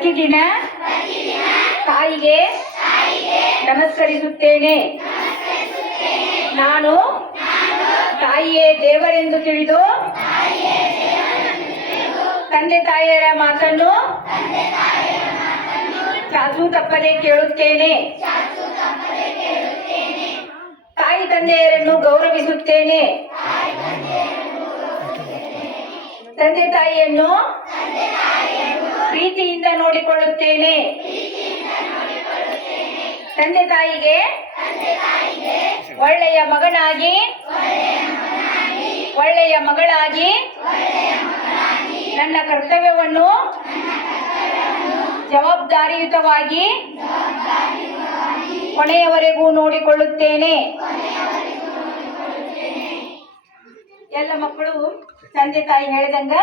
ಪ್ರತಿದಿನ ತಾಯಿಗೆ ನಮಸ್ಕರಿಸುತ್ತೇನೆ. ನಾನು ತಾಯಿಯೇ ದೇವರೆಂದು ತಿಳಿದು ತಂದೆ ತಾಯಿಯರ ಮಾತನ್ನು ಚಾಚೂ ತಪ್ಪದೆ ಕೇಳುತ್ತೇನೆ. ತಾಯಿ ತಂದೆಯರನ್ನು ಗೌರವಿಸುತ್ತೇನೆ. ತಂದೆ ತಾಯಿಯನ್ನು ಪ್ರೀತಿಯಿಂದ ನೋಡಿಕೊಳ್ಳುತ್ತೇನೆ. ತಂದೆ ತಾಯಿಗೆ ಒಳ್ಳೆಯ ಮಗನಾಗಿ ಒಳ್ಳೆಯ ಮಗಳಾಗಿ ನನ್ನ ಕರ್ತವ್ಯವನ್ನು ಜವಾಬ್ದಾರಿಯುತವಾಗಿ ಕೊನೆಯವರೆಗೂ ನೋಡಿಕೊಳ್ಳುತ್ತೇನೆ. ಎಲ್ಲ ಮಕ್ಕಳು ತಂದೆ ತಾಯಿ ಹೇಳಿದಂಗ